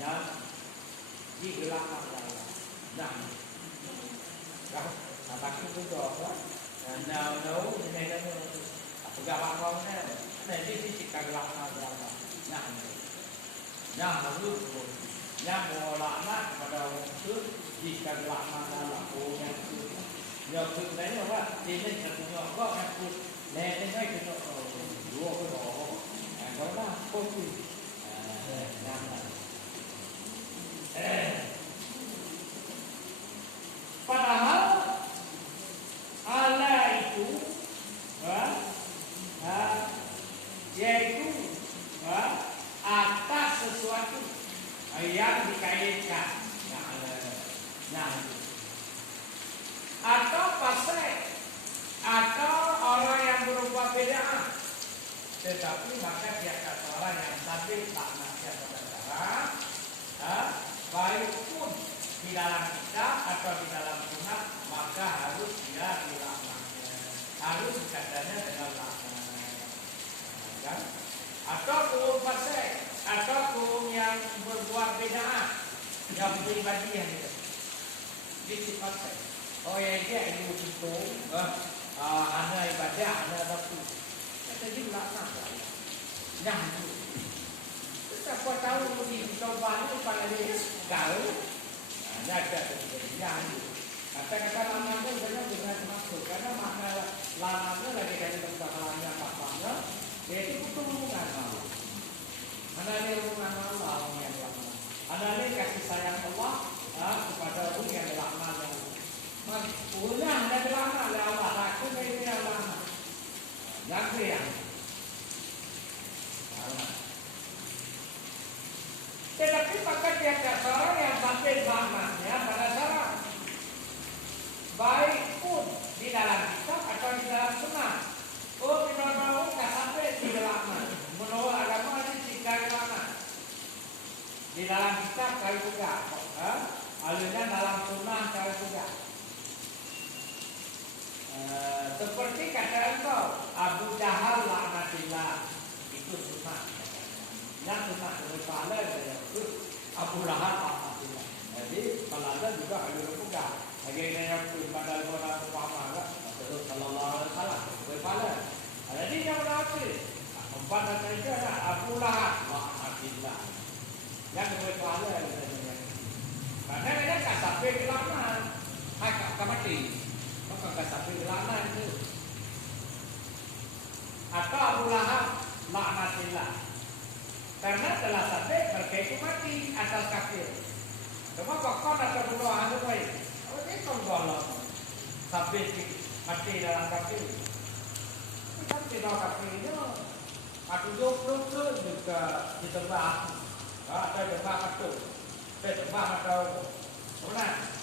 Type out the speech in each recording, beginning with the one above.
yang digelarkan dalam. Nah, tak itu doa. Now, ini kan pegang orang ni. Nanti kita gelarkan dalam. Nah, lalu yang mengolahkan kepada orang itu jika gelarkan dalam orang itu. Nhờ thực đấy là bạn đi lên thật nhỏ có em cụ nè lên ngay cái nó đua cái đó là cô thì làm này padahal Allah itu yaitu atas sesuatu yang dikaitkan atau fasik atau orang yang berubah bid'ah, tetapi maka dia kata orang yang sabit laknatnya pada cara baik pun di dalam kitab atau di dalam sunnah, maka harus dia dilaknatnya, harus katanya dengan laknat, kan? Atau kaum fasik atau kaum yang berbuat bid'ah, yang pribadi yang itu fasik. Oh ya dia ilmu itu, ana ibadah, ana waktu. Kata dia laknat. Yang itu. Siapa tahu di coba ni pada dia gaul. Ada yang itu. Kata-kata laknat benar benar maksud. Karena makna laknatnya lagi dari tempat lainnya apa-apa. Yaitu bukan hubungan Allah. Ana ni hubungan Allah yang laknat. Ana ni kasih sayang Allah kepada orang yang laknat. Punya ada lama lewat aku ini lama. Jangan ya. Tetapi maka dia seorang yang sampai zamannya pada cara baik pun di dalam kitab atau di dalam sunnah. Oh tidak mau sampai di dalam menolak agama ini jika lama. Di dalam kitab kali juga, alurnya dalam sunnah kali juga. Seperti kata engkau Abu Jahal laknatillah, itu sunnah. Yang sunnah berpahala itu Abu Lahab laknatillah. Jadi pahala juga harus dipegang. Bagaimana yang pada orang Muhammad Rasulullah sallallahu alaihi wasallam berpahala. Jadi yang berarti empat kata itu adalah Abu Lahab laknatillah. Yang berpahala karena dia tak sampai laknat, tak mati. Maka sampai lama itu. Atau Abu Lahab laknatillah. Karena telah sampai mereka itu mati asal kafir. Cuma kau atau berdoa anu baik. Oh ini kau golong sampai mati dalam kafir. Sampai dalam kafir itu aku duduk juga di tempat atau di tempat itu, di tempat atau mana?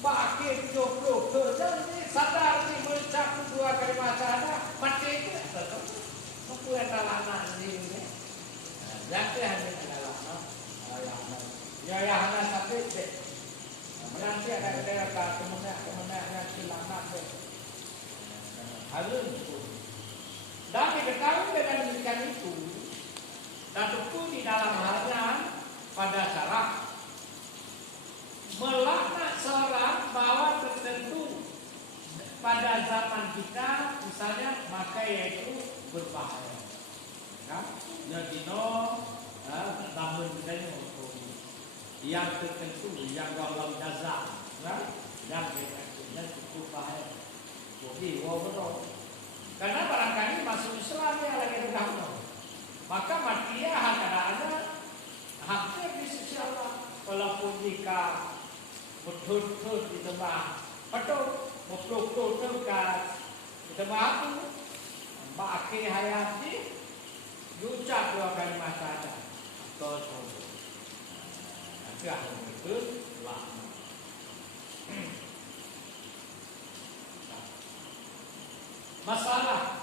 Bagi 70 kerja sadar ni mencakup dua kalimat syahadat mati itu tetap mampu adalah anak ini yang hanya adalah ya hanya sampai nanti ada kemenangan yang selamat harus dan diketahui dengan demikian itu dan tentu di dalam halnya pada syarat melaknat seorang bahwa tertentu pada zaman kita misalnya maka yaitu berbahaya. Kan? Jadi namun bedanya hukum yang tertentu yang dalam jaza, kan? Yang tertentu cukup bahaya. Jadi betul. Karena barangkali masuk Islam yang lagi bergabung, maka matinya keadaannya hampir di sisi Allah. Walaupun jika betul-betul di tempat betul-betul di tempat itu akhir hayat ini diucap dua kali masalah atau nanti akhir itu lama masalah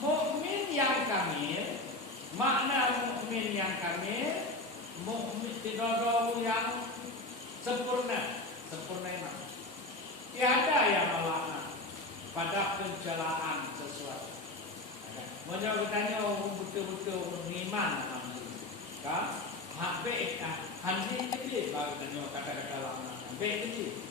mukmin yang kamil. Makna mukmin yang kamil, mukmin tidak yang sempurna iman. Tiada yang melaknat pada pencelaan sesuatu. Menurutnya orang betul-betul beriman, kan? Hak be, handi itu dia baru tanya kata-kata lama. Be itu dia.